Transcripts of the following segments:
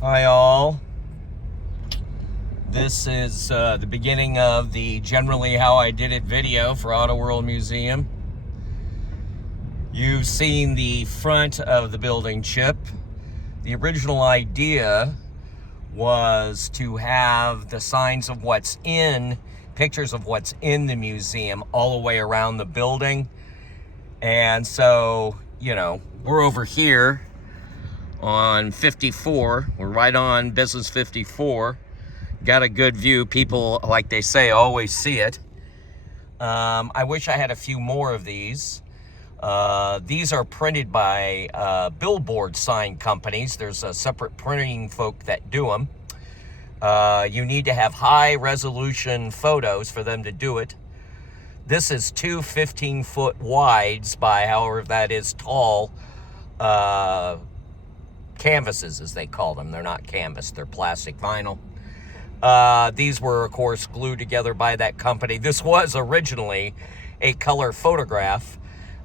Hi all. This is the beginning of the Generally How I Did It video for Auto World Museum. You've seen the front of the building, Chip. The original idea was to have the signs of what's in, pictures of what's in the museum all the way around the building. And so, we're over here on 54. We're right on Business 54. Got a good view. People, like they say, always see it. I wish I had a few more of these. These are printed by billboard sign companies. There's a separate printing folk that do them. You need to have high resolution photos for them to do it. This is two 15-foot wides by however that is tall canvases, as they call them. They're not canvas, they're plastic vinyl. These were, of course, glued together by that company. This was originally a color photograph.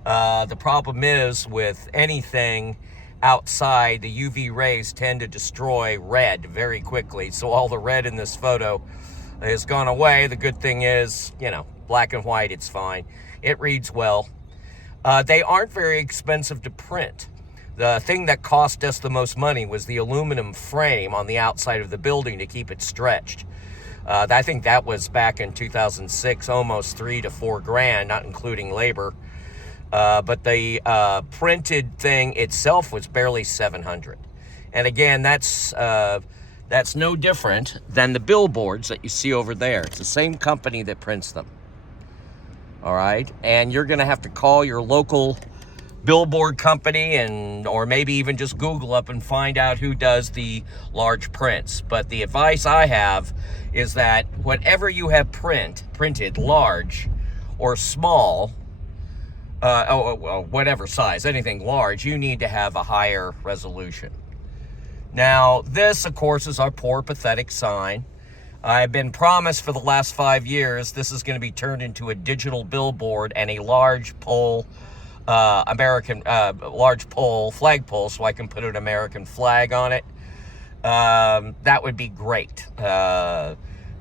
The problem is with anything outside, the UV rays tend to destroy red very quickly. So all the red in this photo has gone away. The good thing is, black and white, it's fine. It reads well. They aren't very expensive to print. The thing that cost us the most money was the aluminum frame on the outside of the building to keep it stretched. I think that was back in 2006, almost $3 to $4 grand, not including labor. But the printed thing itself was barely $700. And again, that's no different than the billboards that you see over there. It's the same company that prints them. All right, and you're going to have to call your local billboard company or maybe even just Google up and find out who does the large prints. But the advice I have is that whatever you have printed, large or small, whatever size, anything large, you need to have a higher resolution. Now, this, of course, is our poor, pathetic sign. I've been promised for the last 5 years this is going to be turned into a digital billboard and a large pole, large pole, flagpole, so I can put an American flag on it. That would be great. But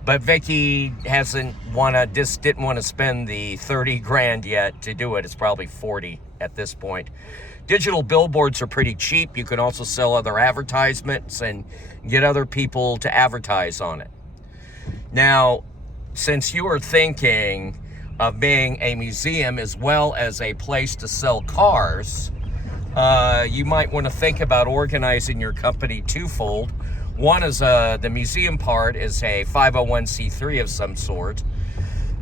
Vicky didn't want to spend the 30 grand yet to do it. It's probably 40 at this point. Digital billboards are pretty cheap. You can also sell other advertisements and get other people to advertise on it. Now, since you are thinking of being a museum as well as a place to sell cars, you might want to think about organizing your company twofold. One is the museum part is a 501c3 of some sort,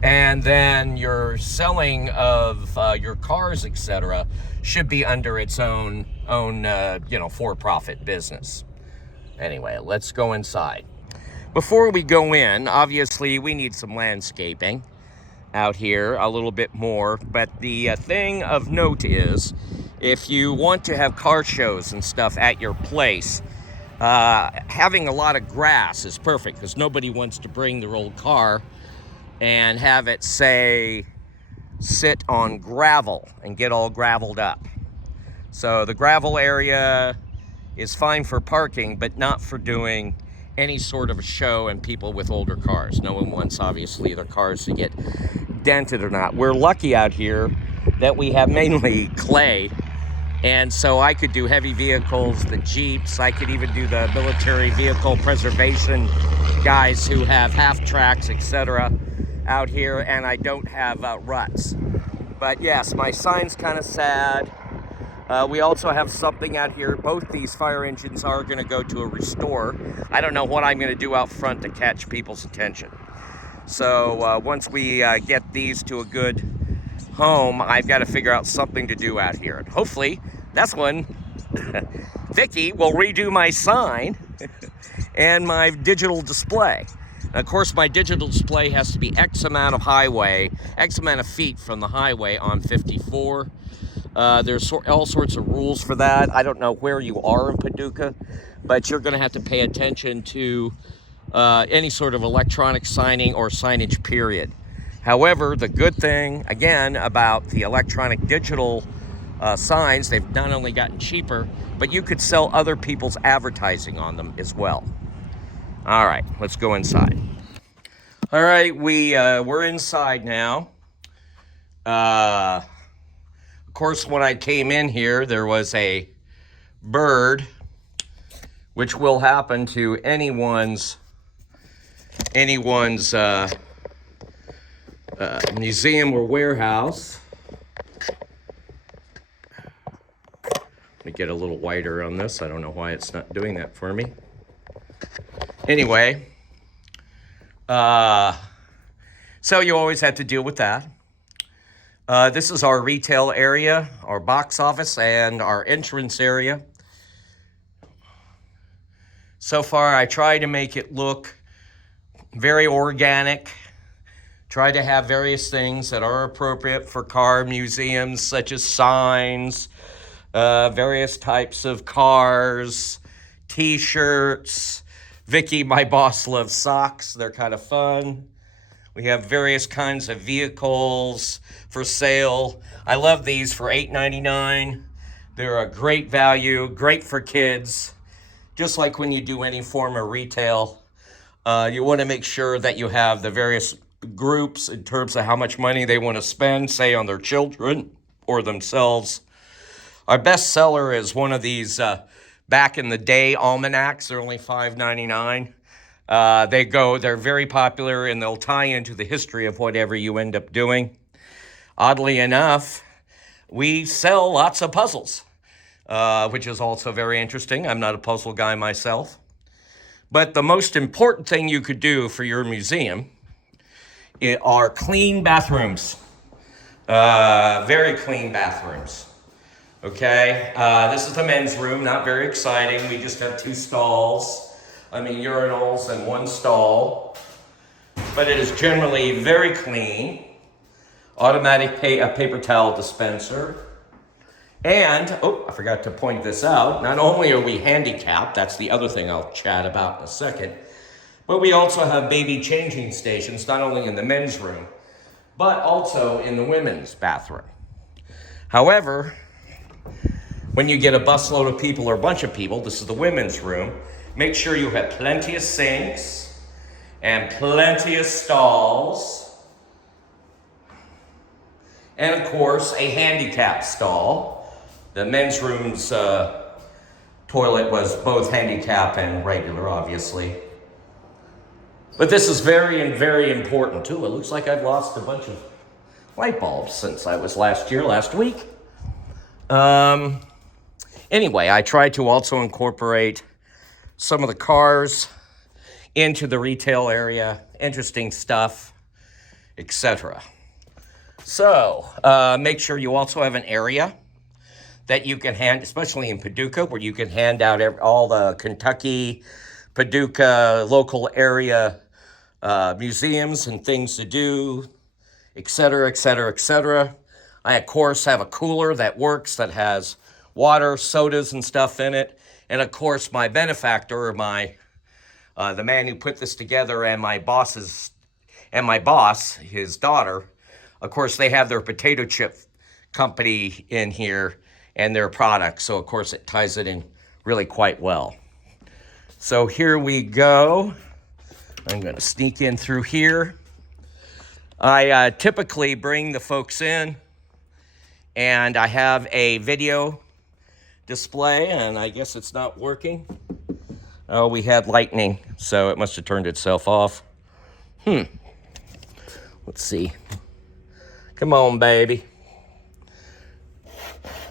and then your selling of your cars, etc., should be under its own for-profit business. Anyway, let's go inside. Before we go in, obviously we need some landscaping out here a little bit more, but the thing of note is, if you want to have car shows and stuff at your place, having a lot of grass is perfect, because nobody wants to bring their old car and have it, say, sit on gravel and get all graveled up. So the gravel area is fine for parking, but not for doing any sort of a show and people with older cars. No one wants, obviously, their cars to get dented or not. We're lucky out here that we have mainly clay, and so I could do heavy vehicles, the Jeeps. I could even do the military vehicle preservation guys who have half tracks, etc. out here, and I don't have ruts. But yes, my sign's kind of sad. We also have something out here. Both these fire engines are going to go to a restore. I don't know what I'm going to do out front to catch people's attention. So once we get these to a good home, I've got to figure out something to do out here. And hopefully, that's when Vicky will redo my sign and my digital display. And of course, my digital display has to be X amount of feet from the highway on 54. There's all sorts of rules for that. I don't know where you are in Paducah, but you're going to have to pay attention to any sort of electronic signing or signage, period. However, the good thing, again, about the electronic digital signs. They've not only gotten cheaper, but you could sell other people's advertising on them as well. All right, let's go inside. All right, we're inside now. Of course, when I came in here, there was a bird, which will happen to anyone's museum or warehouse. Let me get a little wider on this. I don't know why it's not doing that for me. Anyway, so you always have to deal with that. This is our retail area, our box office, and our entrance area. So far, I try to make it look very organic. Try to have various things that are appropriate for car museums, such as signs, various types of cars, t-shirts. Vicky, my boss, loves socks. They're kind of fun. We have various kinds of vehicles for sale. I love these for $8.99. They're a great value, great for kids. Just like when you do any form of retail, you want to make sure that you have the various groups in terms of how much money they want to spend, say on their children or themselves. Our best seller is one of these back in the day almanacs. They're only $5.99. They're very popular, and they'll tie into the history of whatever you end up doing. Oddly enough, we sell lots of puzzles, which is also very interesting. I'm not a puzzle guy myself. But the most important thing you could do for your museum are clean bathrooms. Very clean bathrooms. Okay, this is the men's room, not very exciting. We just have 2 stalls. Urinals and 1 stall. But it is generally very clean. Automatic paper towel dispenser. And, I forgot to point this out. Not only are we handicapped, that's the other thing I'll chat about in a second, but we also have baby changing stations, not only in the men's room, but also in the women's bathroom. However, when you get a busload of people or a bunch of people, this is the women's room, make sure you have plenty of sinks and plenty of stalls. And of course, a handicap stall. The men's room's toilet was both handicap and regular, obviously. But this is very, very important too. It looks like I've lost a bunch of light bulbs since I was last week. Anyway, I tried to also incorporate some of the cars into the retail area, interesting stuff, etc. So, make sure you also have an area that you can hand, especially in Paducah, where you can hand out all the Kentucky, Paducah, local area museums and things to do, etc., etc., etc. I, of course, have a cooler that works, that has water, sodas, and stuff in it. And, of course, my benefactor, or the man who put this together, and my boss, his daughter, of course, they have their potato chip company in here and their products. So, of course, it ties it in really quite well. So here we go. I'm going to sneak in through here. I typically bring the folks in, and I have a video display, and I guess it's not working. Oh, we had lightning, so it must have turned itself off. Let's see. Come on, baby.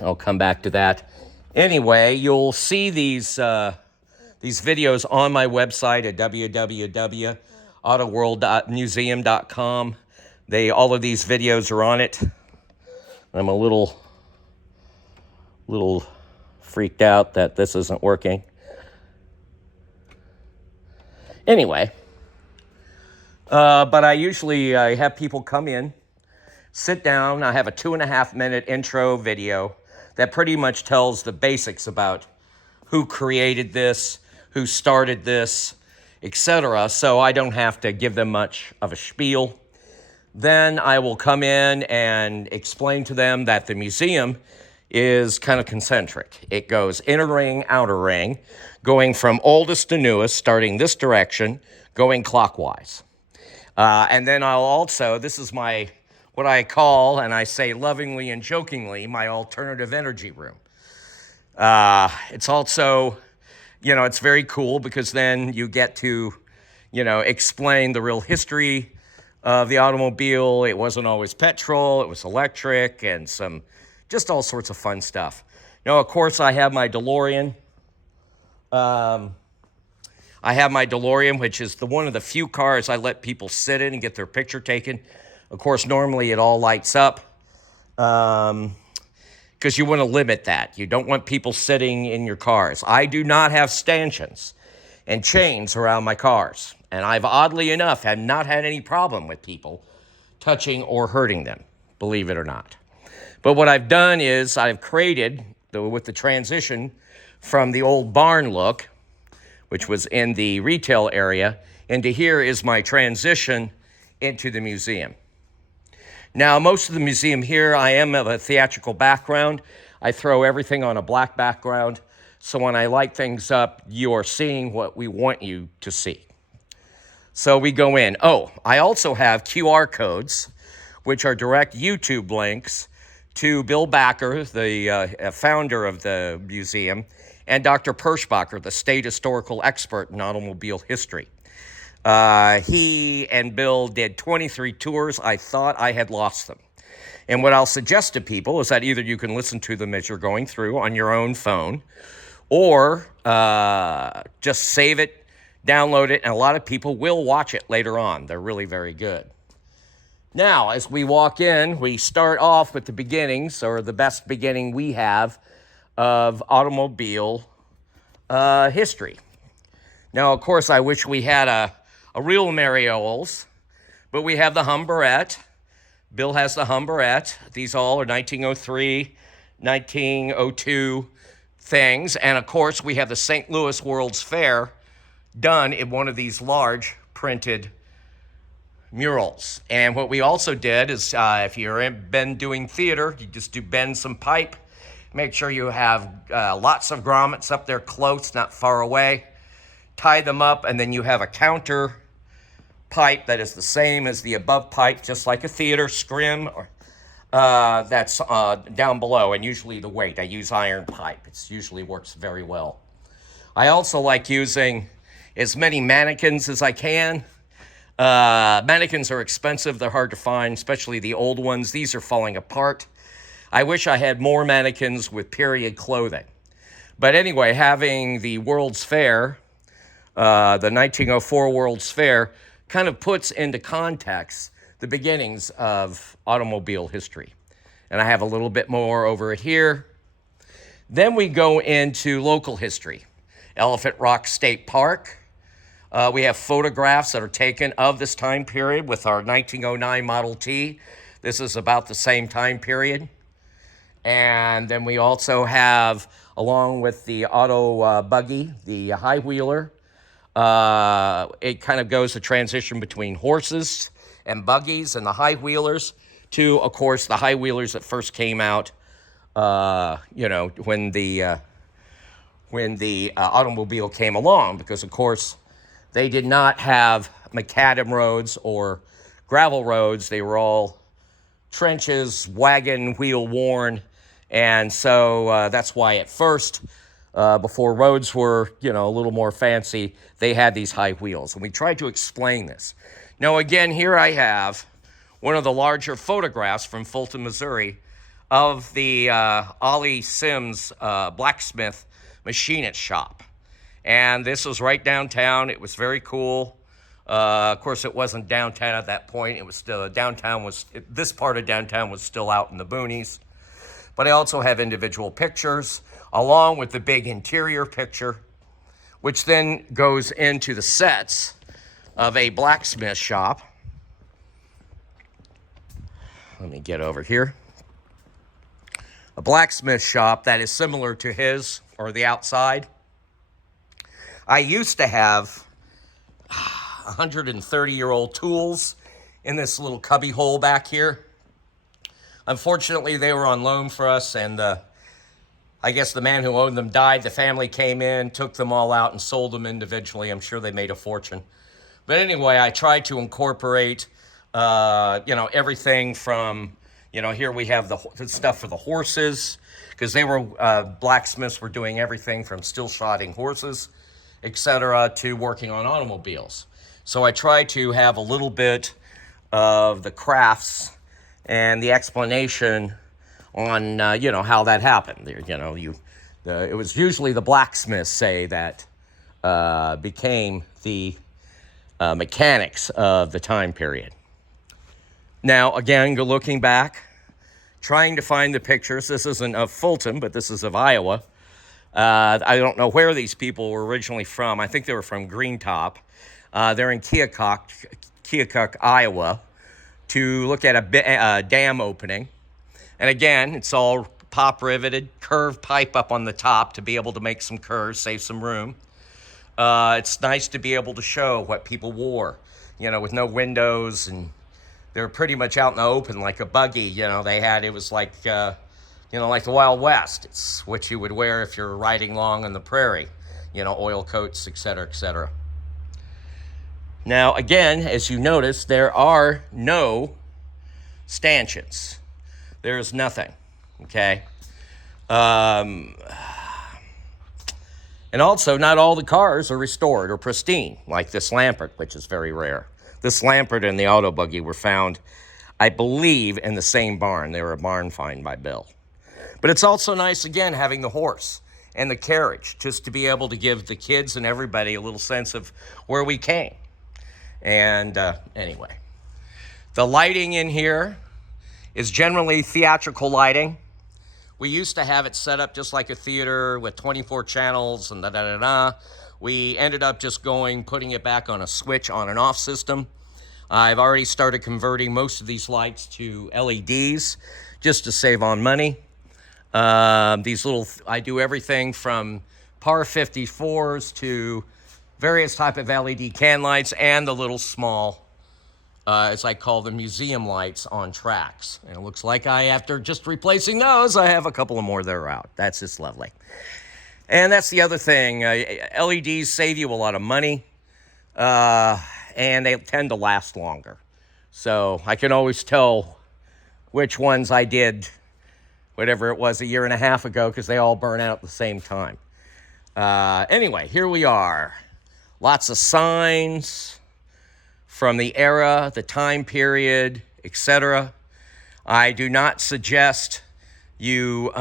I'll come back to that. Anyway, you'll see these videos on my website at www.autoworld.museum.com. All of these videos are on it. I'm a little freaked out that this isn't working. Anyway, but I usually have people come in, sit down. I have a 2.5-minute intro video that pretty much tells the basics about who created this, who started this, etc. So I don't have to give them much of a spiel. Then I will come in and explain to them that the museum is kind of concentric. It goes inner ring, outer ring, going from oldest to newest, starting this direction, going clockwise. And then I'll also, this is my, what I call, and I say lovingly and jokingly, my alternative energy room. It's also, it's very cool because then you get to, explain the real history of the automobile. It wasn't always petrol, it was electric, and just all sorts of fun stuff. Of course, I have my DeLorean. Which is one of the few cars I let people sit in and get their picture taken. Of course, normally it all lights up because you want to limit that. You don't want people sitting in your cars. I do not have stanchions and chains around my cars. And I've, oddly enough, have not had any problem with people touching or hurting them, believe it or not. But what I've done is I've created, with the transition from the old barn look, which was in the retail area, into here is my transition into the museum. Now, most of the museum here, I am of a theatrical background. I throw everything on a black background, so when I light things up, you are seeing what we want you to see. So we go in. Oh, I also have QR codes, which are direct YouTube links to Bill Backer, the founder of the museum, and Dr. Perschbacher, the state historical expert in automobile history. He and Bill did 23 tours. I thought I had lost them. And what I'll suggest to people is that either you can listen to them as you're going through on your own phone, or just save it, download it, and a lot of people will watch it later on. They're really very good. Now, as we walk in, we start off with the beginnings, or the best beginning we have, of automobile history. Now, of course, I wish we had a real Marioles, but we have the Humberette. Bill has the Humberette. These all are 1903, 1902 things. And, of course, we have the St. Louis World's Fair done in one of these large printed murals. And what we also did is, if you've been doing theater, you just bend some pipe. Make sure you have lots of grommets up there close, not far away. Tie them up, and then you have a counter pipe that is the same as the above pipe, just like a theater scrim, or that's down below, and usually the weight. I use iron pipe. It usually works very well. I also like using as many mannequins as I can. Mannequins are expensive. They're hard to find, especially the old ones. These are falling apart. I wish I had more mannequins with period clothing. But anyway, having the World's Fair, the 1904 World's Fair, kind of puts into context the beginnings of automobile history. And I have a little bit more over it here. Then we go into local history. Elephant Rock State Park. We have photographs that are taken of this time period with our 1909 Model T. This is about the same time period. And then we also have, along with the auto buggy, the high wheeler. It kind of goes a transition between horses and buggies and the high wheelers to, of course, the high wheelers that first came out, when the automobile came along, because of course they did not have macadam roads or gravel roads. They were all trenches, wagon wheel worn. And so that's why at first, before roads were, a little more fancy, they had these high wheels. And we tried to explain this. Now, again, here I have one of the larger photographs from Fulton, Missouri, of the Ollie Sims blacksmith machinist shop. And this was right downtown. It was very cool. Of course, it wasn't downtown at that point. It was still, this part of downtown was still out in the boonies. But I also have individual pictures, along with the big interior picture, which then goes into the sets of a blacksmith shop. Let me get over here. A blacksmith shop that is similar to his, or the outside. I used to have 130-year-old tools in this little cubby hole back here. Unfortunately, they were on loan for us, and the I guess the man who owned them died. The family came in, took them all out, and sold them individually. I'm sure they made a fortune. But anyway, I tried to incorporate, everything from, here we have the stuff for the horses, because they were, blacksmiths were doing everything from still shodding horses, etc., to working on automobiles. So I tried to have a little bit of the crafts and the explanation on, how that happened. It was usually the blacksmiths, say, that became the mechanics of the time period. Now, again, looking back, trying to find the pictures. This isn't of Fulton, but this is of Iowa. I don't know where these people were originally from. I think they were from Greentop. They're in Keokuk, Iowa, to look at a dam opening. And again, it's all pop riveted, curved pipe up on the top to be able to make some curves, save some room. It's nice to be able to show what people wore, with no windows, and they were pretty much out in the open like a buggy. It was like, like the Wild West. It's what you would wear if you're riding along on the prairie, oil coats, etc., etc. Now, again, as you notice, there are no stanchions. There's nothing, okay? And also, not all the cars are restored or pristine, like this Lampert, which is very rare. This Lampert and the auto buggy were found, I believe, in the same barn. They were a barn find by Bill. But it's also nice, again, having the horse and the carriage, just to be able to give the kids and everybody a little sense of where we came. And anyway, the lighting in here is generally theatrical lighting. We used to have it set up just like a theater with 24 channels and da-da-da-da. We ended up just putting it back on a switch on and off system. I've already started converting most of these lights to LEDs just to save on money. I do everything from PAR 54s to various type of LED can lights and the little small, as I call them, museum lights on tracks. And it looks like after just replacing those, I have a couple of more that are out. That's just lovely. And that's the other thing. LEDs save you a lot of money, and they tend to last longer. So I can always tell which ones I did, whatever it was, a year and a half ago, because they all burn out at the same time. Anyway, here we are. Lots of signs from the era, the time period, etc. I do not suggest you,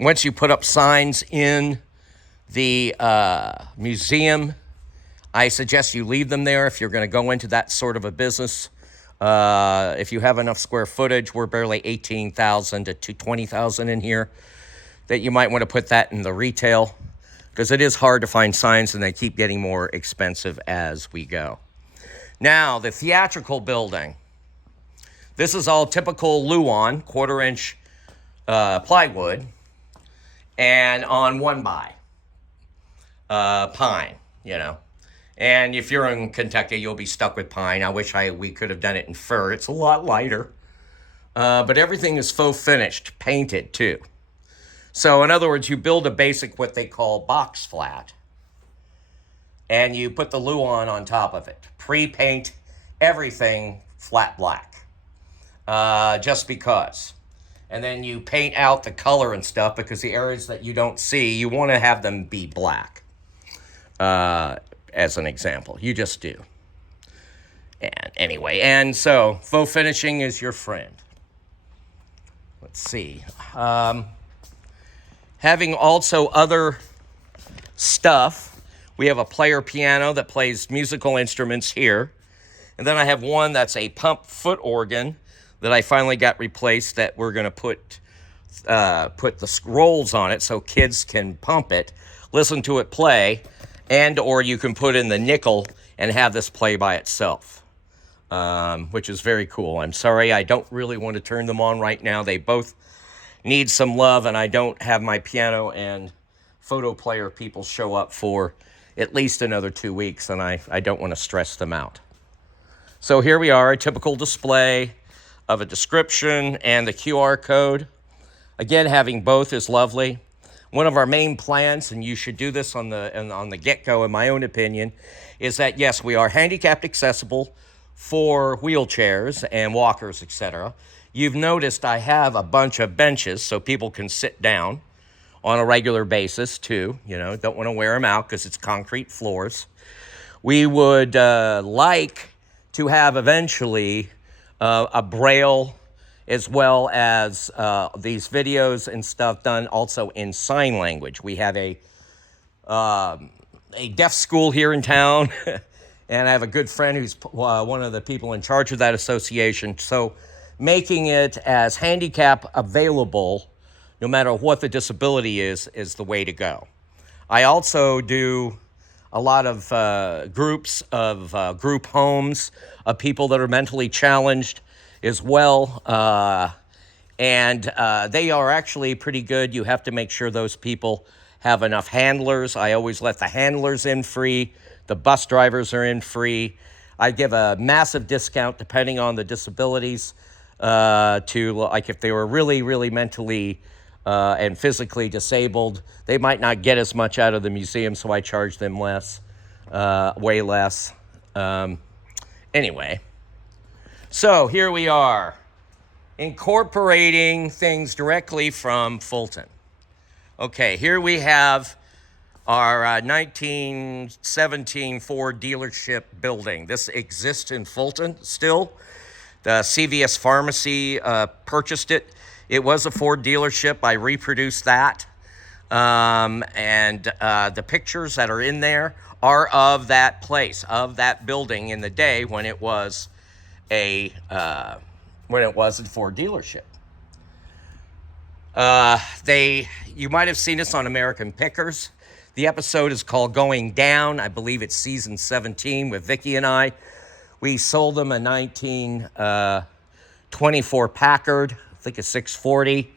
once you put up signs in the museum, I suggest you leave them there if you're going to go into that sort of a business. If you have enough square footage, we're barely 18,000 to 20,000 in here, that you might want to put that in the retail, because it is hard to find signs and they keep getting more expensive as we go. Now, the theatrical building. This is all typical Luan, 1/4-inch plywood, and on 1x pine, And if you're in Kentucky, you'll be stuck with pine. I wish we could have done it in fir. It's a lot lighter. But everything is faux finished, painted too. So in other words, you build a basic, what they call box flat, and you put the Luan on top of it. Pre-paint everything flat black, just because. And then you paint out the color and stuff, because the areas that you don't see, you want to have them be black. As an example, you just do. And anyway, and so faux finishing is your friend. Let's see. Having also other stuff, we have a player piano that plays musical instruments here. And then I have one that's a pump foot organ that I finally got replaced, that we're going to put the scrolls on it so kids can pump it, listen to it play, and or you can put in the nickel and have this play by itself, which is very cool. I'm sorry, I don't really want to turn them on right now. They both need some love, and I don't have my piano and photo player people show up for at least another 2 weeks, and I don't want to stress them out. So here we are, a typical display of a description and the QR code. Again, having both is lovely. One of our main plans, and you should do this on the get-go, in my own opinion, is that yes, we are handicapped accessible for wheelchairs and walkers, etc. You've noticed I have a bunch of benches so people can sit down on a regular basis too. Don't want to wear them out because it's concrete floors. We would like to have eventually a braille, as well as these videos and stuff done also in sign language. We have a deaf school here in town, and I have a good friend who's one of the people in charge of that association. So making it as handicap available, no matter what the disability is the way to go. I also do a lot of groups of group homes of people that are mentally challenged as well. And they are actually pretty good. You have to make sure those people have enough handlers. I always let the handlers in free. The bus drivers are in free. I give a massive discount depending on the disabilities to, like, if they were really, really mentally and physically disabled, they might not get as much out of the museum, so I charge them less, way less. Anyway, so here we are, incorporating things directly from Fulton. Okay, here we have our 1917 Ford dealership building. This exists in Fulton still. The CVS Pharmacy purchased it. It was a Ford dealership. I reproduced that. And the pictures that are in there are of that place, of that building in the day when it was a Ford dealership. You might have seen us on American Pickers. The episode is called Going Down. I believe it's season 17 with Vicki and I. We sold them a 1924 Packard, I think a 640.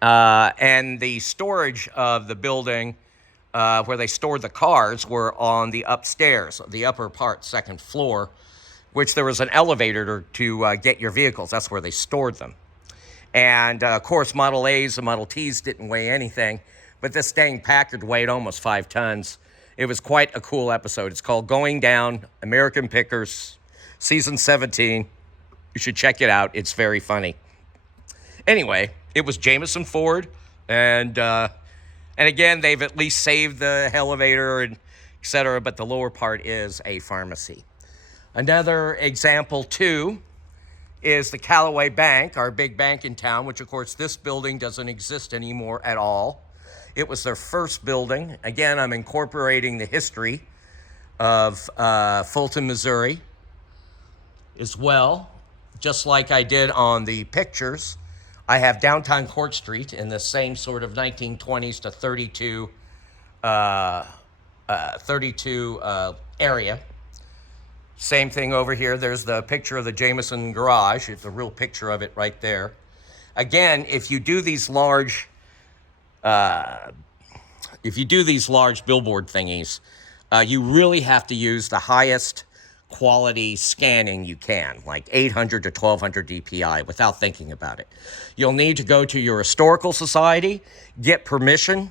And the storage of the building where they stored the cars were on the upstairs, the upper part, second floor, which there was an elevator to get your vehicles. That's where they stored them. And, of course, Model A's and Model T's didn't weigh anything, but this dang Packard weighed almost 5 tons. It was quite a cool episode. It's called Going Down, American Pickers, season 17. You should check it out. It's very funny. Anyway, it was Jameson Ford, and again, they've at least saved the elevator and et cetera, but the lower part is a pharmacy. Another example, too, is the Callaway Bank, our big bank in town, which, of course, this building doesn't exist anymore at all. It was their first building. Again, I'm incorporating the history of Fulton, Missouri as well, just like I did on the pictures. I have downtown Court Street in the same sort of 1920s to 32 area. Same thing over here. There's the picture of the Jameson garage. It's a real picture of it right there. Again, if you do these large billboard thingies, you really have to use the highest quality scanning you can, like 800 to 1200 DPI, without thinking about it. You'll need to go to your historical society, get permission,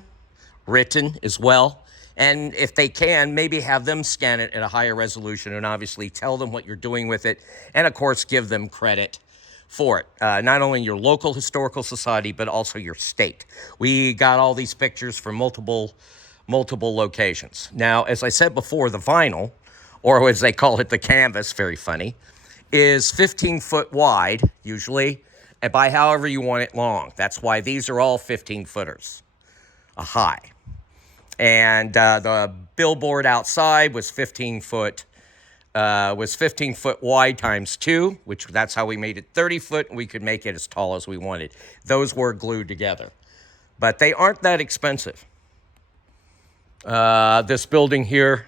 written as well, and if they can, maybe have them scan it at a higher resolution, and obviously tell them what you're doing with it, and of course give them credit for it. Not only your local historical society, but also your state. We got all these pictures from multiple locations. Now, as I said before, the vinyl, or as they call it, the canvas, very funny, is 15 foot wide, usually, and by however you want it long. That's why these are all 15 footers high. And the billboard outside was 15 foot wide times 2, which that's how we made it 30 foot, and we could make it as tall as we wanted. Those were glued together. But they aren't that expensive. This building here,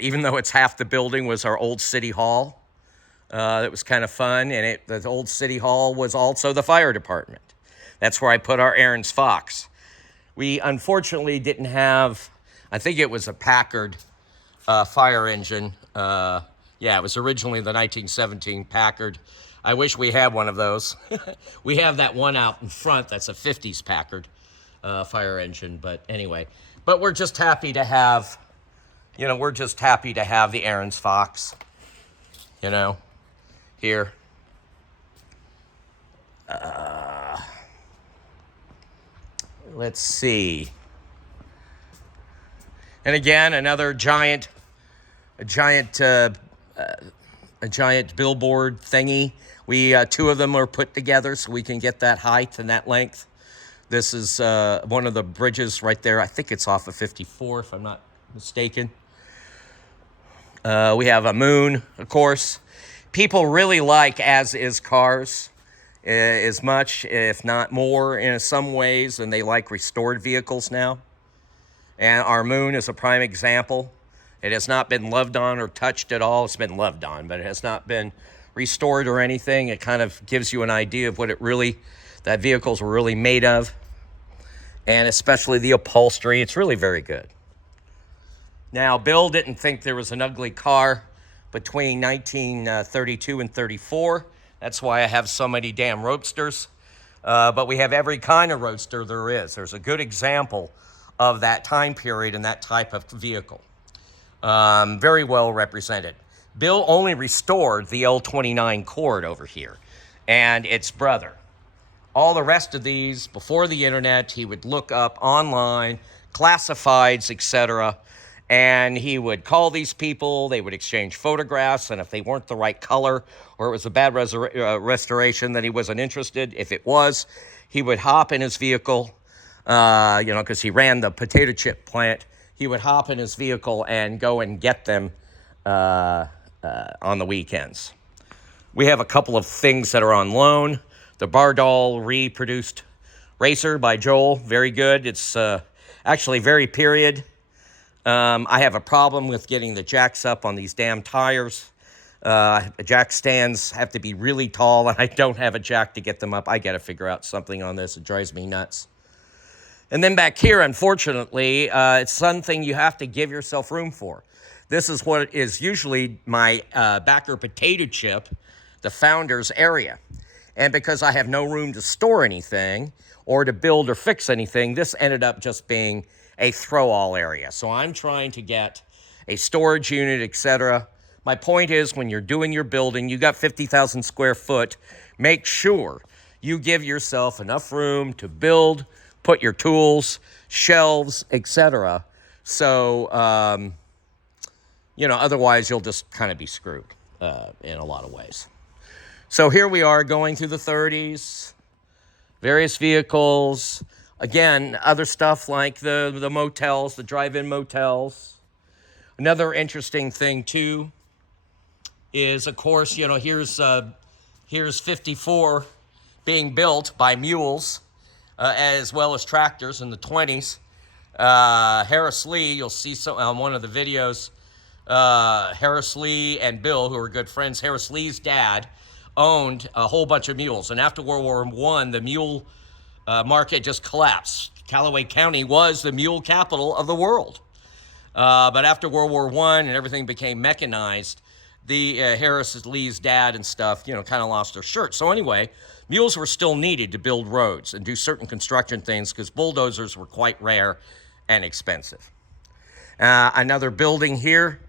even though it's half the building, was our old city hall. It was kind of fun, and the old city hall was also the fire department. That's where I put our Aaron's Fox. We unfortunately didn't have, I think it was a Packard fire engine. Yeah, it was originally the 1917 Packard. I wish we had one of those. We have that one out in front that's a 50s Packard fire engine, but anyway. But we're just happy to have, we're just happy to have the Ariens Fox, here. Let's see. And again, another giant billboard thingy. We two of them are put together so we can get that height and that length. This is one of the bridges right there. I think it's off of 54, if I'm not mistaken. We have a moon, of course. People really like as-is cars as much, if not more, in some ways, than they like restored vehicles now. And our moon is a prime example. It has not been loved on or touched at all. It's been loved on, but it has not been restored or anything. It kind of gives you an idea of what that vehicles were really made of. And especially the upholstery. It's really very good. Now, Bill didn't think there was an ugly car between 1932 and 34. That's why I have so many damn roadsters. But we have every kind of roadster there is. There's a good example of that time period and that type of vehicle. Very well represented. Bill only restored the L29 Cord over here and its brother. All the rest of these, before the internet, he would look up online, classifieds, etc., and he would call these people. They would exchange photographs, and if they weren't the right color or it was a bad restoration, then he wasn't interested. If it was, he would hop in his vehicle, because he ran the potato chip plant. He would hop in his vehicle and go and get them on the weekends. We have a couple of things that are on loan. The Bardol reproduced racer by Joel, very good. It's actually very period. I have a problem with getting the jacks up on these damn tires. Jack stands have to be really tall, and I don't have a jack to get them up. I got to figure out something on this. It drives me nuts. And then back here, unfortunately, it's something you have to give yourself room for. This is what is usually my backer potato chip, the Founders area. And because I have no room to store anything or to build or fix anything, this ended up just being a throw-all area. So I'm trying to get a storage unit, etc. My point is, when you're doing your building, you got 50,000 square foot, make sure you give yourself enough room to build, put your tools, shelves, etc. So, otherwise you'll just kind of be screwed in a lot of ways. So here we are going through the 30s, various vehicles. Again, other stuff like the motels, the drive-in motels. Another interesting thing, too, is, of course, here's 54 being built by mules as well as tractors in the 20s. Harris Lee, you'll see on one of the videos, Harris Lee and Bill, who are good friends, Harris Lee's dad, owned a whole bunch of mules. And after World War I, the mule market just collapsed. Callaway County was the mule capital of the world. But after World War I and everything became mechanized, the Harris Lee's dad and stuff, kind of lost their shirt. So anyway, mules were still needed to build roads and do certain construction things because bulldozers were quite rare and expensive. Another building here.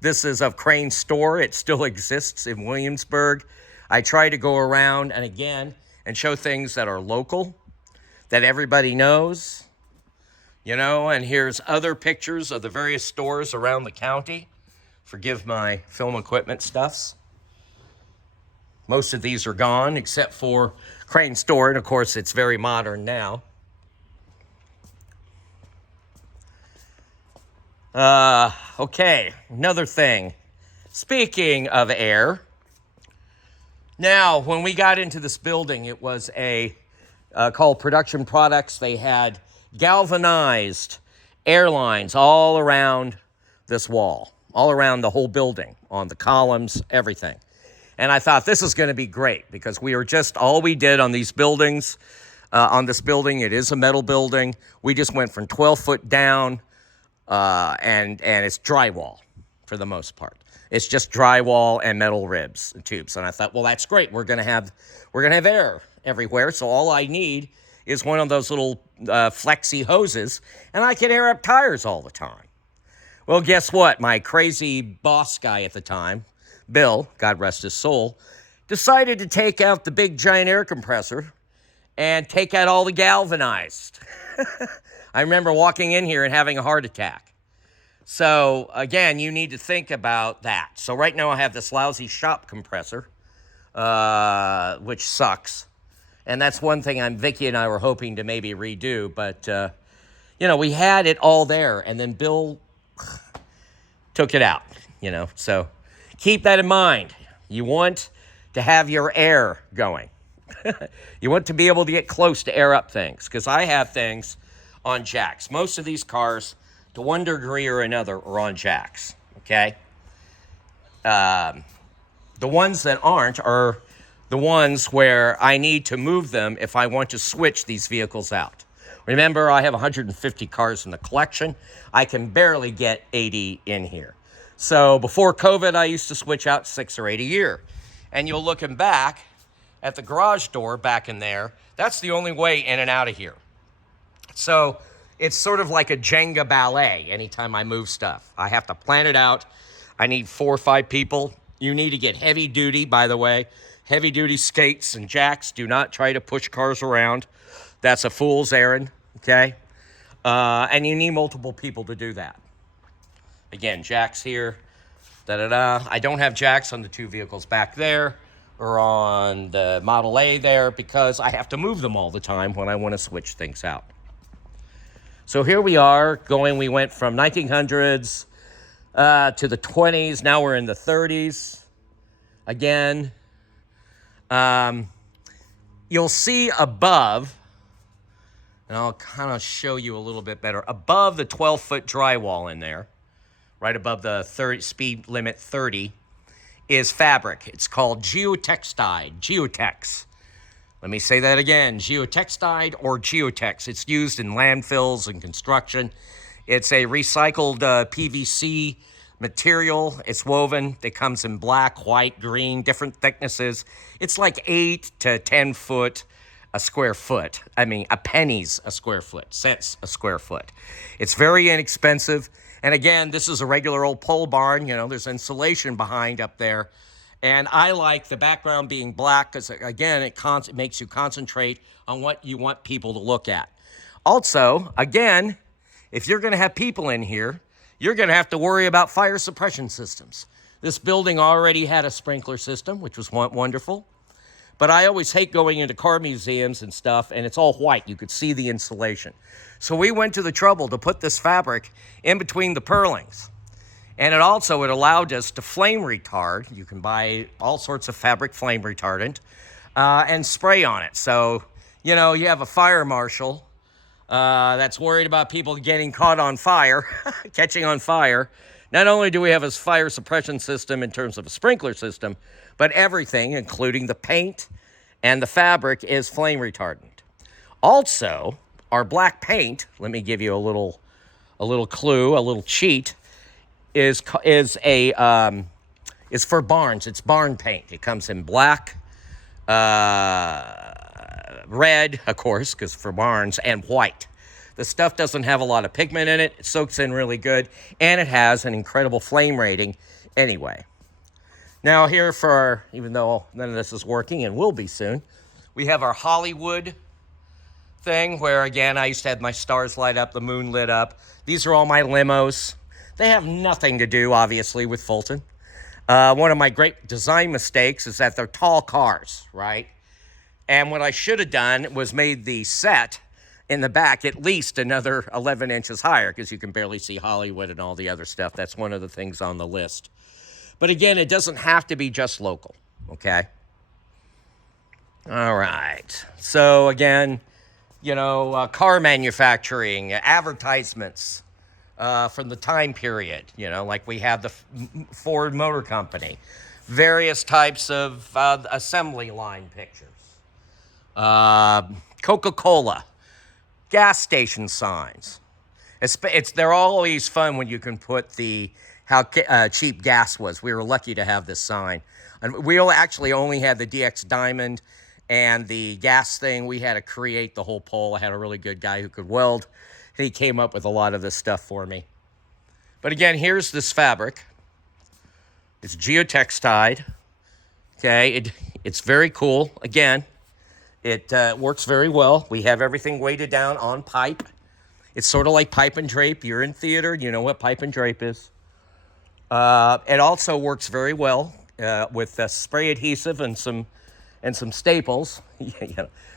This is of Crane Store. It still exists in Williamsburg. I try to go around and show things that are local, that everybody knows, and here's other pictures of the various stores around the county. Forgive my film equipment stuffs. Most of these are gone, except for Crane Store, and of course it's very modern now. Okay, another thing. Speaking of air, now, when we got into this building, it was called Production Products. They had galvanized air lines all around this wall, all around the whole building, on the columns, everything. And I thought this is going to be great because all we did on these buildings, on this building, it is a metal building. We just went from 12 foot down, and it's drywall. for the most part. It's just drywall and metal ribs and tubes. And I thought, well, that's great. We're gonna have air everywhere. So all I need is one of those little flexi hoses, and I can air up tires all the time. Well, guess what? My crazy boss guy at the time, Bill, God rest his soul, decided to take out the big giant air compressor and take out all the galvanized. I remember walking in here and having a heart attack. So, again, you need to think about that. So right now I have this lousy shop compressor, which sucks. And that's one thing Vicky and I were hoping to maybe redo. But, we had it all there. And then Bill took it out, So keep that in mind. You want to have your air going. You want to be able to get close to air up things. Because I have things on jacks. Most of these cars, to one degree or another, are on jacks, okay? The ones that aren't are the ones where I need to move them if I want to switch these vehicles out. Remember, I have 150 cars in the collection. I can barely get 80 in here. So before COVID, I used to switch out 6 or 8 a year. And you'll looking back at the garage door back in there, that's the only way in and out of here. So it's sort of like a Jenga ballet anytime I move stuff. I have to plan it out. I need 4 or 5 people. You need to get heavy duty, by the way. Heavy duty skates and jacks. Do not try to push cars around. That's a fool's errand, okay? And you need multiple people to do that. Again, jacks here, da-da-da. I don't have jacks on the 2 vehicles back there or on the Model A there because I have to move them all the time when I want to switch things out. So here we are we went from 1900s to the 20s. Now we're in the 30s. Again, you'll see above, and I'll kind of show you a little bit better, above the 12-foot drywall in there, right above the speed limit 30, is fabric. It's called geotextile, Geotex. Let me say that again, geotextile or Geotex. It's used in landfills and construction. It's a recycled PVC material. It's woven. It comes in black, white, green, different thicknesses. It's like 8 to 10 foot a square foot. I mean, a penny's a square foot, cents a square foot. It's very inexpensive. And again, this is a regular old pole barn. There's insulation behind up there. And I like the background being black because, again, it makes you concentrate on what you want people to look at. Also, again, if you're going to have people in here, you're going to have to worry about fire suppression systems. This building already had a sprinkler system, which was wonderful. But I always hate going into car museums and stuff, and it's all white. You could see the insulation. So we went to the trouble to put this fabric in between the purlins. And it allowed us to flame retard. You can buy all sorts of fabric flame retardant and spray on it. So, you have a fire marshal that's worried about people getting caught on fire, catching on fire. Not only do we have a fire suppression system in terms of a sprinkler system, but everything, including the paint and the fabric, is flame retardant. Also, our black paint, let me give you a little clue, a little cheat, is for barns. It's barn paint. It comes in black, red, of course, because for barns, and white. The stuff doesn't have a lot of pigment in it. It soaks in really good, and it has an incredible flame rating anyway. Now here even though none of this is working and will be soon, we have our Hollywood thing where, again, I used to have my stars light up, the moon lit up. These are all my limos. They have nothing to do, obviously, with Fulton. One of my great design mistakes is that they're tall cars, right? And what I should have done was made the set in the back at least another 11 inches higher because you can barely see Hollywood and all the other stuff. That's one of the things on the list. But again, it doesn't have to be just local, okay? All right. So again, car manufacturing, advertisements from the time period, like we have the Ford Motor Company, various types of assembly line pictures, Coca-Cola, gas station signs. They're always fun when you can put the how cheap gas was. We were lucky to have this sign. And we actually only had the DX Diamond and the gas thing. We had to create the whole pole. I had a really good guy who could weld. He came up with a lot of this stuff for me. But again, here's this fabric. It's geotextile. Okay, it's very cool. Again, it works very well. We have everything weighted down on pipe. It's sort of like pipe and drape. You're in theater, you know what pipe and drape is. It also works very well with spray adhesive and some staples.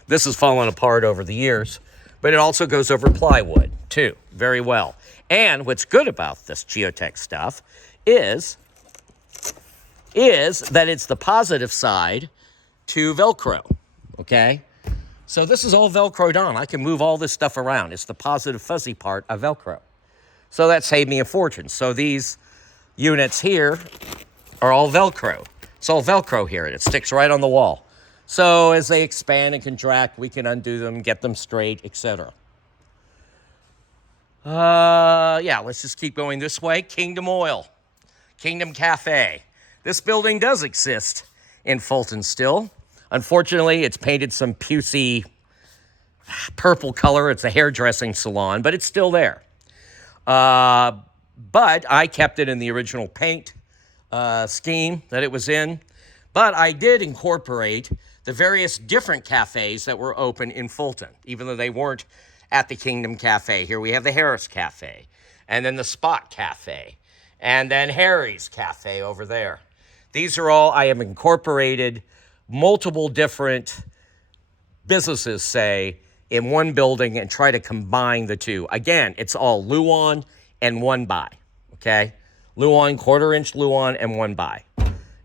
This has fallen apart over the years, but it also goes over plywood too, very well. And what's good about this Geotex stuff is that it's the positive side to Velcro, okay? So this is all Velcroed on. I can move all this stuff around. It's the positive fuzzy part of Velcro. So that saved me a fortune. So these units here are all Velcro. It's all Velcro here, and it sticks right on the wall. So as they expand and contract, we can undo them, get them straight, etc. Yeah, let's just keep going this way. Kingdom Oil, Kingdom Cafe. This building does exist in Fulton still. Unfortunately, it's painted some pucy purple color. It's a hairdressing salon, but it's still there. But I kept it in the original paint scheme that it was in. But I did incorporate the various different cafes that were open in Fulton, even though they weren't at the Kingdom Cafe. Here we have the Harris Cafe, and then the Spot Cafe, and then Harry's Cafe over there. These are all, I have incorporated multiple different businesses, say, in one building and try to combine the two. Again, it's all Luan and one by, okay? Luan, quarter-inch Luan and one by.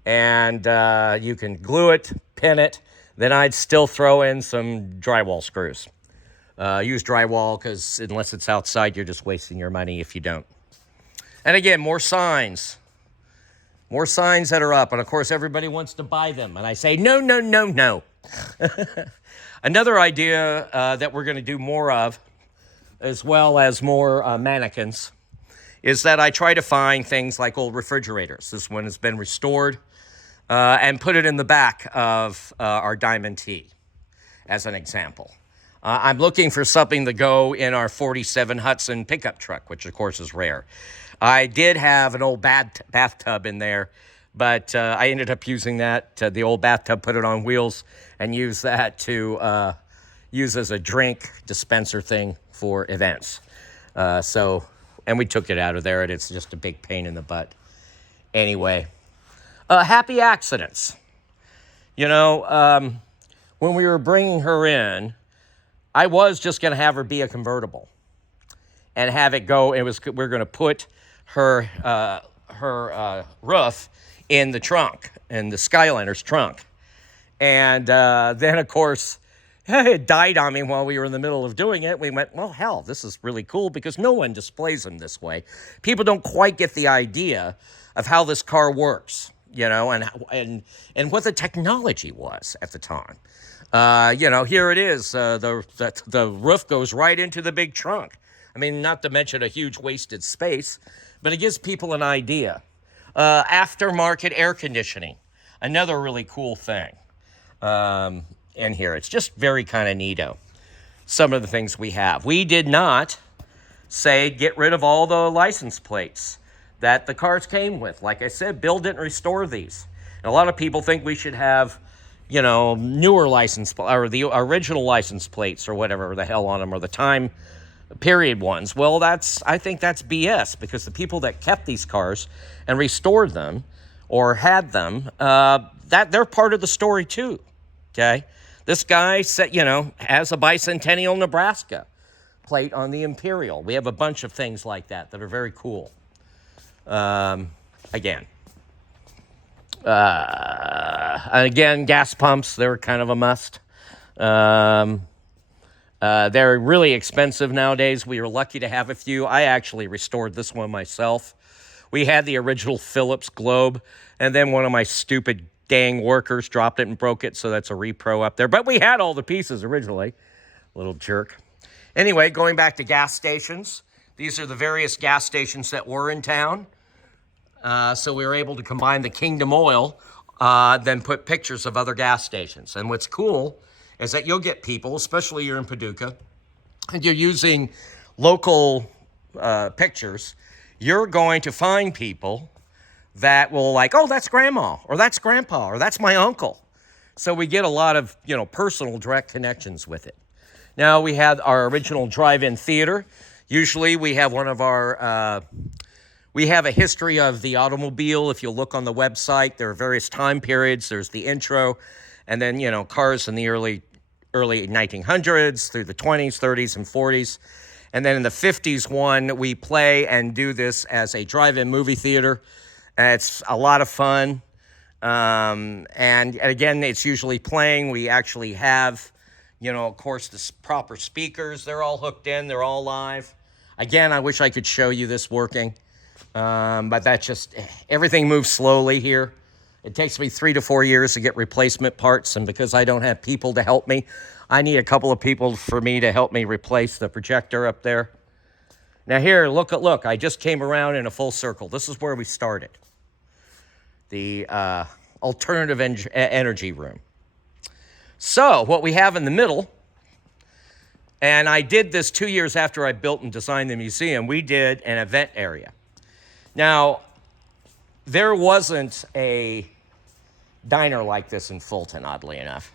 And you can glue it, pin it. Then I'd still throw in some drywall screws. Use drywall because unless it's outside, you're just wasting your money if you don't. And again, more signs. More signs that are up. And of course, everybody wants to buy them. And I say, no, no, no, no. Another idea that we're going to do more of, as well as more mannequins, is that I try to find things like old refrigerators. This one has been restored and put it in the back of our Diamond T, as an example. I'm looking for something to go in our 47 Hudson pickup truck, which of course is rare. I did have an old bathtub in there, but I ended up using that, the old bathtub, put it on wheels, and use that to use as a drink dispenser thing for events. And we took it out of there, and it's just a big pain in the butt. Anyway, happy accidents. You know, when we were bringing her in, I was just going to have her be a convertible and have it go. We're going to put her roof in the trunk, in the Skyliner's trunk. And then, of course, it died on me while we were in the middle of doing it. We went, well, hell, this is really cool because no one displays them this way. People don't quite get the idea of how this car works, you know, and what the technology was at the time. You know, here it is. The roof goes right into the big trunk. I mean, not to mention a huge wasted space, but it gives people an idea. Aftermarket air conditioning, another really cool thing. In here, it's just very kind of neato. Some of the things we have. We did not say get rid of all the license plates that the cars came with. Like I said, Bill didn't restore these. And a lot of people think we should have, you know, newer license or the original license plates or whatever the hell on them, or the time period ones. Well, I think that's BS, because the people that kept these cars and restored them or had them, that they're part of the story too. Okay, this guy said, you know, has a Bicentennial Nebraska plate on the Imperial. We have a bunch of things like that that are very cool. Again, gas pumps, they're kind of a must. They're really expensive nowadays. We were lucky to have a few. I actually restored this one myself. We had the original Philips Globe, and then one of my stupid dang workers dropped it and broke it, so that's a repro up there. But we had all the pieces originally. Little jerk. Anyway, going back to gas stations. These are the various gas stations that were in town. So we were able to combine the Kingdom Oil, then put pictures of other gas stations. And what's cool is that you'll get people, especially you're in Paducah, and you're using local pictures, you're going to find people that will like, oh, that's grandma, or that's grandpa, or that's my uncle. So we get a lot of, personal direct connections with it. Now we had our original drive-in theater. Usually we have one of our, we have a history of the automobile. If you look on the website, there are various time periods. There's the intro, and then, cars in the early 1900s through the 20s, 30s, and 40s. And then in the 50s one, we play and do this as a drive-in movie theater. It's a lot of fun. And again, it's usually playing. We actually have, of course, the proper speakers. They're all hooked in. They're all live. Again, I wish I could show you this working. But that's just, everything moves slowly here. It takes me 3 to 4 years to get replacement parts. And because I don't have people to help me, I need a couple of people for me to help me replace the projector up there. Now here, look, I just came around in a full circle. This is where we started. The alternative energy room. So what we have in the middle, and I did this 2 years after I built and designed the museum, we did an event area. Now, there wasn't a diner like this in Fulton, oddly enough.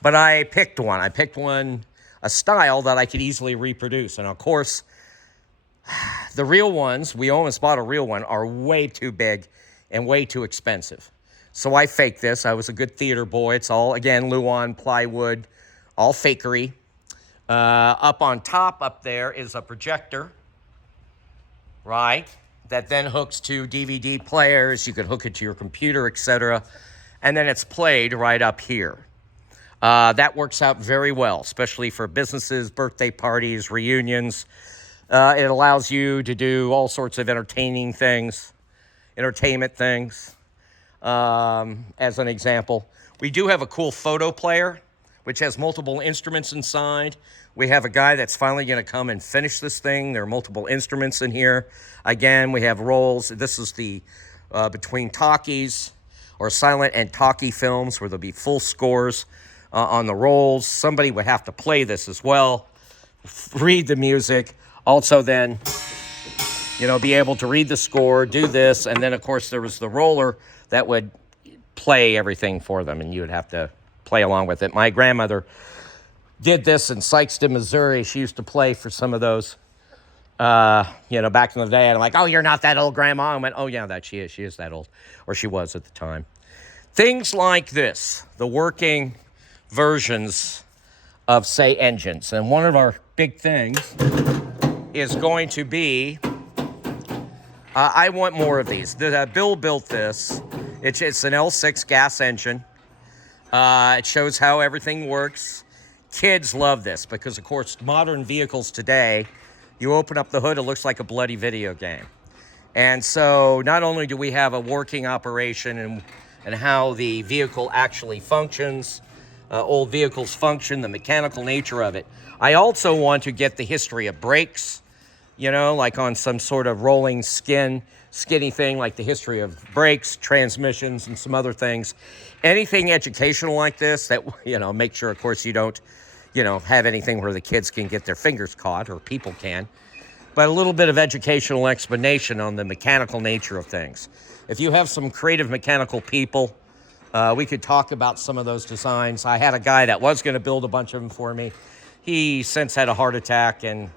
But I picked one. I picked one, a style that I could easily reproduce. And of course, the real ones, we almost bought a real one, are way too big and way too expensive. So I faked this. I was a good theater boy. It's all, again, Luan, plywood, all fakery. Up on top up there is a projector, right? That then hooks to DVD players. You could hook it to your computer, etc. And then it's played right up here. That works out very well, especially for businesses, birthday parties, reunions. It allows you to do all sorts of entertainment things, as an example. We do have a cool photo player, which has multiple instruments inside. We have a guy that's finally going to come and finish this thing. There are multiple instruments in here. Again, we have rolls. This is the between talkies or silent and talkie films where there'll be full scores on the rolls. Somebody would have to play this as well, read the music, also then, be able to read the score, do this, and then, of course, there was the roller that would play everything for them, and you would have to play along with it. My grandmother did this in Sikeston, Missouri. She used to play for some of those, back in the day. And I'm like, oh, you're not that old, Grandma. I went, oh, yeah, that she is. She is that old, or she was at the time. Things like this, the working versions of, say, engines. And one of our big things is going to be, I want more of these. Bill built this. It's an L6 gas engine. It shows how everything works. Kids love this because, of course, modern vehicles today, you open up the hood, it looks like a bloody video game. And so not only do we have a working operation and how the vehicle actually functions, old vehicles function, the mechanical nature of it, I also want to get the history of brakes, like on some sort of rolling skinny thing, like the history of brakes, transmissions, and some other things. Anything educational like this that, make sure, of course, you don't, have anything where the kids can get their fingers caught, or people can. But a little bit of educational explanation on the mechanical nature of things. If you have some creative mechanical people, we could talk about some of those designs. I had a guy that was going to build a bunch of them for me. He since had a heart attack, and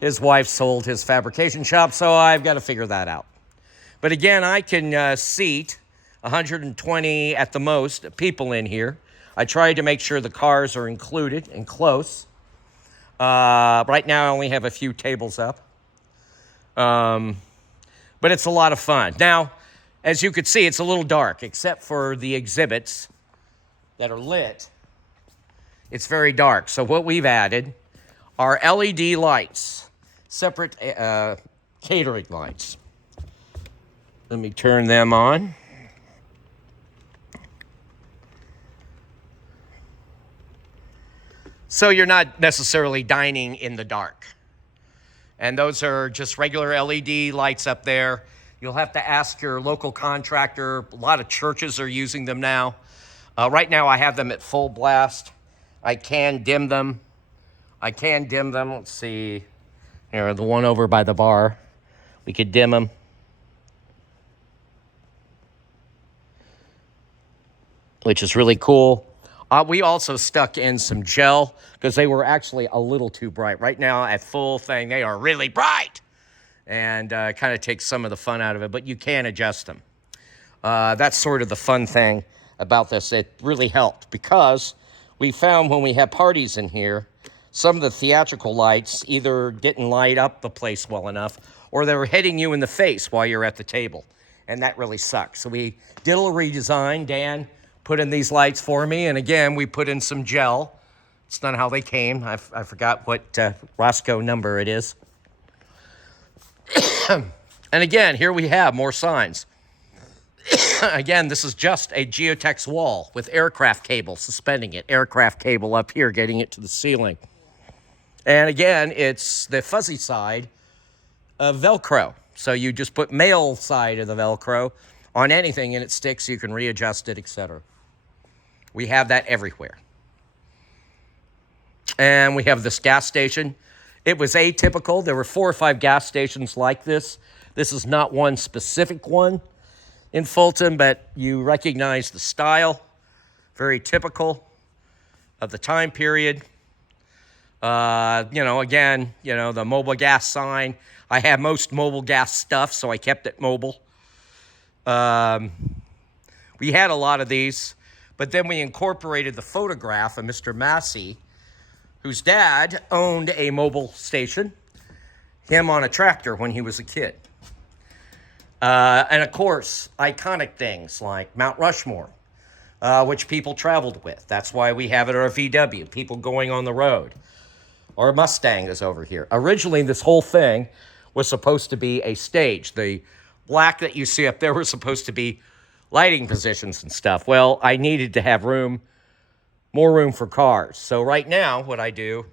his wife sold his fabrication shop, so I've got to figure that out. But again, I can seat 120 at the most people in here. I tried to make sure the cars are included and close. Right now I only have a few tables up. But it's a lot of fun. Now, as you could see, it's a little dark, except for the exhibits that are lit. It's very dark. So what we've added are LED lights, separate catering lights. Let me turn them on. So you're not necessarily dining in the dark. And those are just regular LED lights up there. You'll have to ask your local contractor. A lot of churches are using them now. Right now I have them at full blast. I can dim them. Let's see. Here, the one over by the bar. We could dim them. Which is really cool. We also stuck in some gel because they were actually a little too bright. Right now at full thing, they are really bright. And kind of takes some of the fun out of it, but you can adjust them. That's sort of the fun thing about this. It really helped because we found when we had parties in here, some of the theatrical lights either didn't light up the place well enough or they were hitting you in the face while you're at the table. And that really sucks. So we did a little redesign. Dan put in these lights for me. And again, we put in some gel. It's not how they came. I forgot what Roscoe number it is. And again, here we have more signs. Again, this is just a Geotex wall with aircraft cable suspending it. Aircraft cable up here, getting it to the ceiling. And again, it's the fuzzy side of Velcro. So you just put male side of the Velcro on anything and it sticks. You can readjust it, etc. We have that everywhere. And we have this gas station. It was atypical. There were 4 or 5 gas stations like this. This is not one specific one in Fulton, but you recognize the style. Very typical of the time period. Again, the mobile gas sign. I have most mobile gas stuff, so I kept it mobile. We had a lot of these, but then we incorporated the photograph of Mr. Massey, whose dad owned a mobile station, him on a tractor when he was a kid. And of course, iconic things like Mount Rushmore, which people traveled with. That's why we have it at our VW, people going on the road. Our Mustang is over here. Originally, this whole thing was supposed to be a stage. The black that you see up there was supposed to be lighting positions and stuff. Well, I needed to have more room for cars. So right now, what I do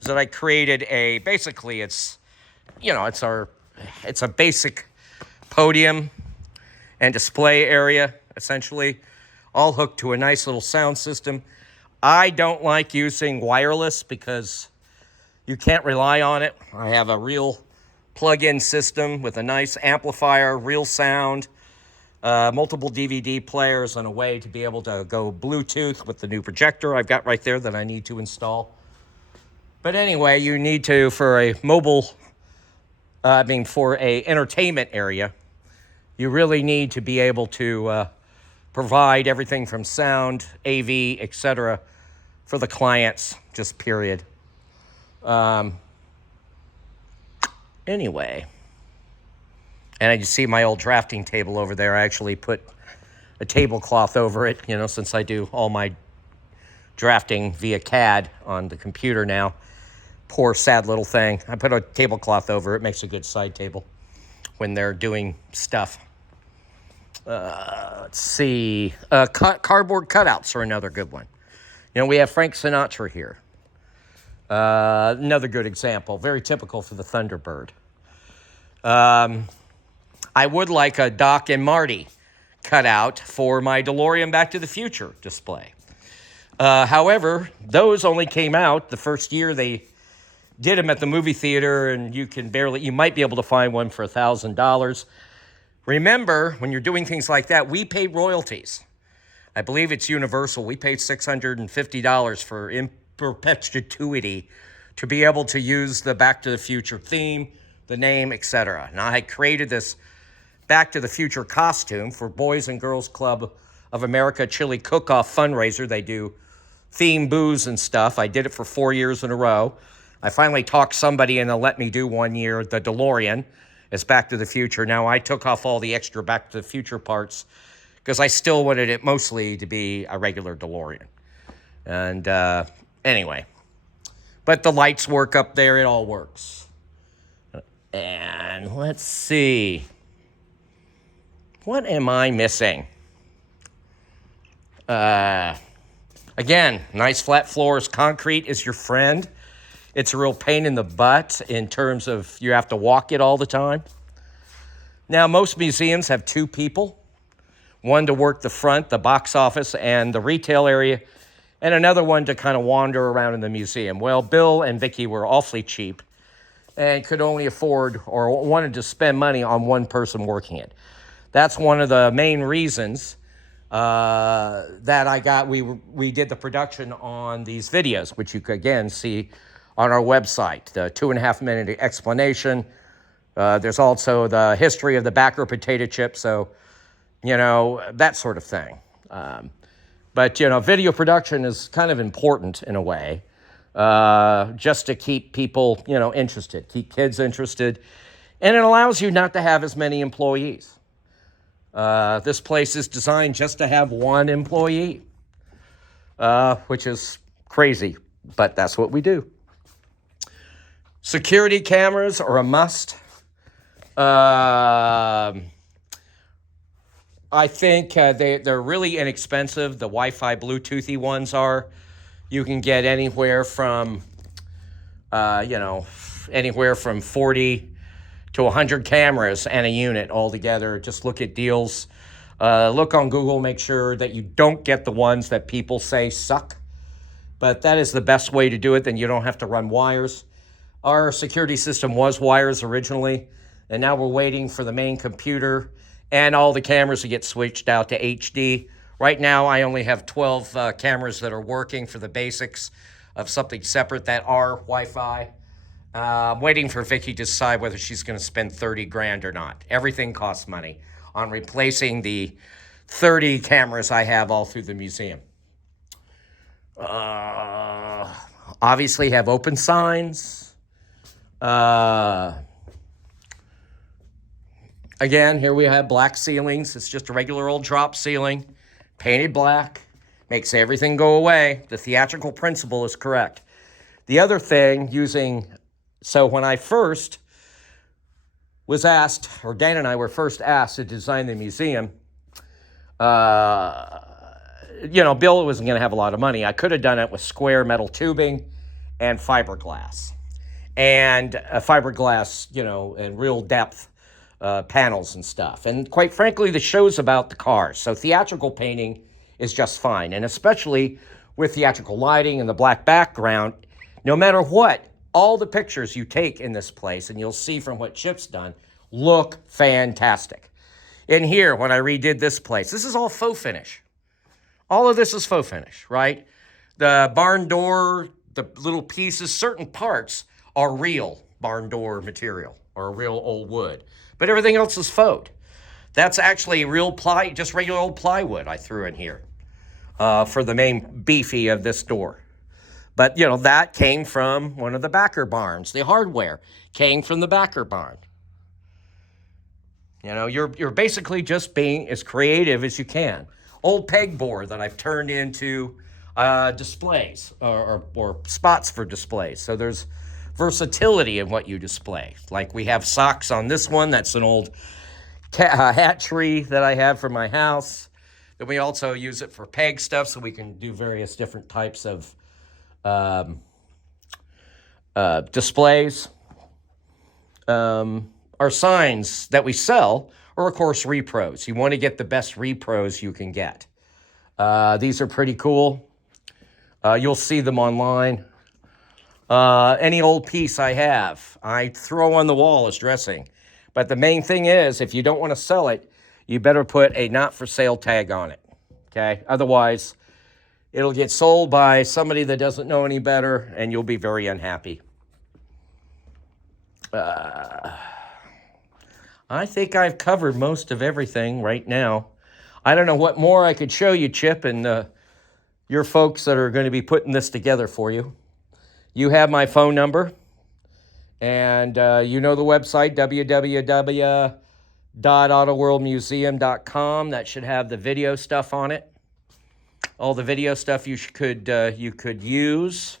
is that I created it's a basic podium and display area, essentially, all hooked to a nice little sound system. I don't like using wireless because you can't rely on it. I have a real plug-in system with a nice amplifier, real sound, multiple DVD players, and a way to be able to go Bluetooth with the new projector I've got right there that I need to install. But anyway, you need to, for a entertainment area, you really need to be able to provide everything from sound, AV, etc. for the clients, just period. Anyway, and I just see my old drafting table over there. I actually put a tablecloth over it, since I do all my drafting via CAD on the computer now. Poor, sad little thing. I put a tablecloth over it. Makes a good side table when they're doing stuff. Let's see. Cardboard cutouts are another good one. We have Frank Sinatra here. Another good example. Very typical for the Thunderbird. I would like a Doc and Marty cutout for my DeLorean Back to the Future display. However, those only came out the first year they did them at the movie theater, and you might be able to find one for $1,000. Remember, when you're doing things like that, we paid royalties. I believe it's Universal. We paid $650 for in perpetuity to be able to use the Back to the Future theme, the name, etc. Now, I created this Back to the Future costume for Boys and Girls Club of America Chili Cook-Off fundraiser. They do theme booze and stuff. I did it for 4 years in a row. I finally talked somebody into let me do 1 year the DeLorean as Back to the Future. Now, I took off all the extra Back to the Future parts because I still wanted it mostly to be a regular DeLorean. And anyway, but the lights work up there. It all works. And let's see. What am I missing? Again, nice flat floors. Concrete is your friend. It's a real pain in the butt in terms of you have to walk it all the time. Now, most museums have two people, one to work the front, the box office, and the retail area, and another one to kind of wander around in the museum. Well, Bill and Vicki were awfully cheap and could only afford or wanted to spend money on one person working it. That's one of the main reasons that we did the production on these videos, which you could again see on our website, the 2.5-minute explanation. There's also the history of the backer potato chip, so, that sort of thing. But, video production is kind of important in a way, just to keep people, interested, keep kids interested, and it allows you not to have as many employees. This place is designed just to have one employee, which is crazy, but that's what we do. Security cameras are a must. I think they're really inexpensive. The Wi-Fi Bluetoothy ones are. You can get anywhere from 40 to 100 cameras and a unit altogether. Just look at deals. Look on Google, make sure that you don't get the ones that people say suck. But that is the best way to do it, then you don't have to run wires. Our security system was wires originally, and now we're waiting for the main computer and all the cameras to get switched out to HD. Right now, I only have 12 cameras that are working for the basics of something separate that are Wi-Fi. I'm waiting for Vicki to decide whether she's going to spend 30 grand or not. Everything costs money on replacing the 30 cameras I have all through the museum. Obviously have open signs. Again, here we have black ceilings. It's just a regular old drop ceiling, painted black, makes everything go away. The theatrical principle is correct. The other thing so when I first was asked, or Dan and I were first asked to design the museum, Bill wasn't going to have a lot of money. I could have done it with square metal tubing and fiberglass. And fiberglass, and real depth panels and stuff. And quite frankly, the show's about the cars. So theatrical painting is just fine. And especially with theatrical lighting and the black background, no matter what, all the pictures you take in this place, and you'll see from what Chip's done, look fantastic. In here, when I redid this place, this is all faux finish. All of this is faux finish, right? The barn door, the little pieces, certain parts are real barn door material or real old wood. But everything else is faux. That's actually real just regular old plywood I threw in here for the main beefy of this door. But, that came from one of the backer barns. The hardware came from the backer barn. You're basically just being as creative as you can. Old pegboard that I've turned into displays or spots for displays. So there's versatility in what you display. Like we have socks on this one. That's an old hat tree that I have for my house. Then we also use it for peg stuff, so we can do various different types of displays. Our signs that we sell are, of course, repros. You want to get the best repros you can get. These are pretty cool. You'll see them online. Any old piece I have, I throw on the wall as dressing. But the main thing is, if you don't want to sell it, you better put a not for sale tag on it. Okay? Otherwise, it'll get sold by somebody that doesn't know any better, and you'll be very unhappy. I think I've covered most of everything right now. I don't know what more I could show you, Chip, and your folks that are going to be putting this together for you. You have my phone number, and you know the website, www.autoworldmuseum.com. That should have the video stuff on it. All the video stuff you could use.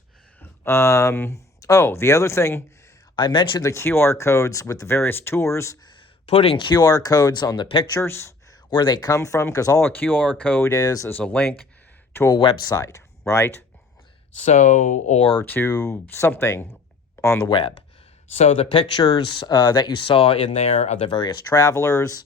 The other thing, I mentioned the QR codes with the various tours, putting QR codes on the pictures, where they come from, because all a QR code is a link to a website, right? So, or to something on the web. So the pictures that you saw in there of the various travelers,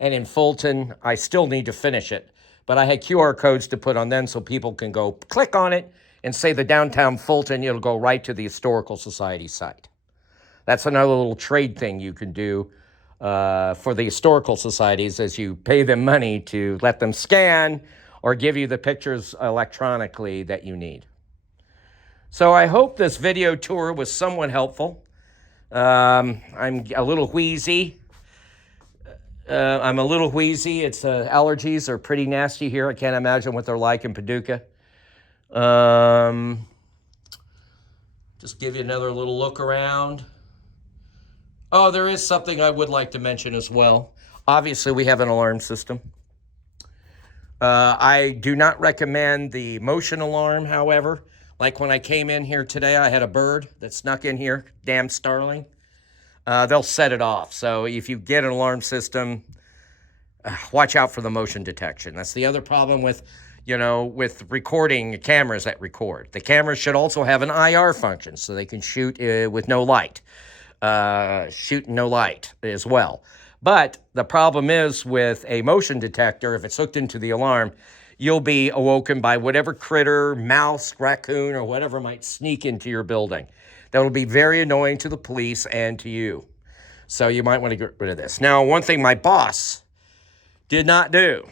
and in Fulton, I still need to finish it, but I had QR codes to put on then so people can go click on it and say the downtown Fulton, it'll go right to the Historical Society site. That's another little trade thing you can do for the historical societies, as you pay them money to let them scan or give you the pictures electronically that you need. So I hope this video tour was somewhat helpful. I'm a little wheezy. It's allergies are pretty nasty here. I can't imagine what they're like in Paducah. Just give you another little look around. Oh, there is something I would like to mention as well. Obviously, we have an alarm system. I do not recommend the motion alarm, however. Like when I came in here today, I had a bird that snuck in here, damn starling. They'll set it off. So if you get an alarm system, watch out for the motion detection. That's the other problem with, with recording cameras that record. The cameras should also have an IR function so they can shoot with no light. Shoot no light as well. But the problem is with a motion detector, if it's hooked into the alarm, you'll be awoken by whatever critter, mouse, raccoon, or whatever might sneak into your building. That will be very annoying to the police and to you. So you might want to get rid of this. Now, one thing my boss did not do.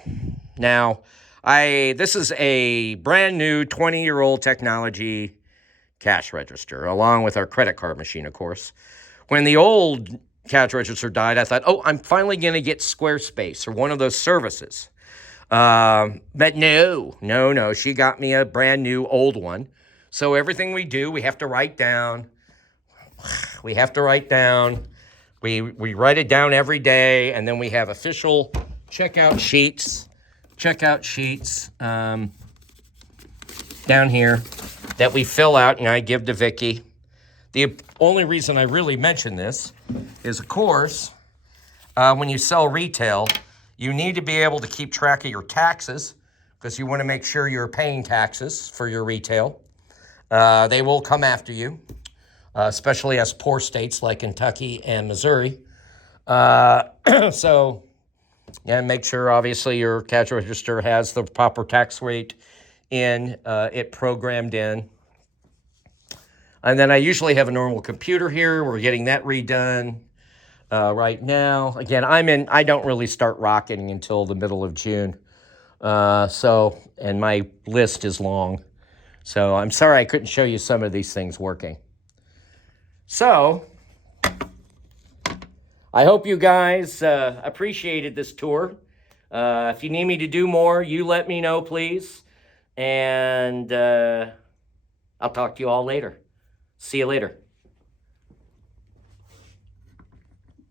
Now, this is a brand new 20-year-old technology cash register, along with our credit card machine, of course. When the old cash register died, I thought, oh, I'm finally going to get Squarespace or one of those services. But no, she got me a brand new old one. So everything we do, we have to write down. We write it down every day, and then we have official checkout sheets down here that we fill out, and I give to Vicki. The only reason I really mention this is, of course, when you sell retail, you need to be able to keep track of your taxes, because you want to make sure you're paying taxes for your retail. They will come after you, especially as poor states like Kentucky and Missouri. So, and make sure, obviously, your cash register has the proper tax rate it programmed in. And then I usually have a normal computer here. We're getting that redone right now. Again, I don't really start rocketing until the middle of June. And my list is long. So I'm sorry I couldn't show you some of these things working. So I hope you guys appreciated this tour. If you need me to do more, you let me know, please. And I'll talk to you all later. See you later.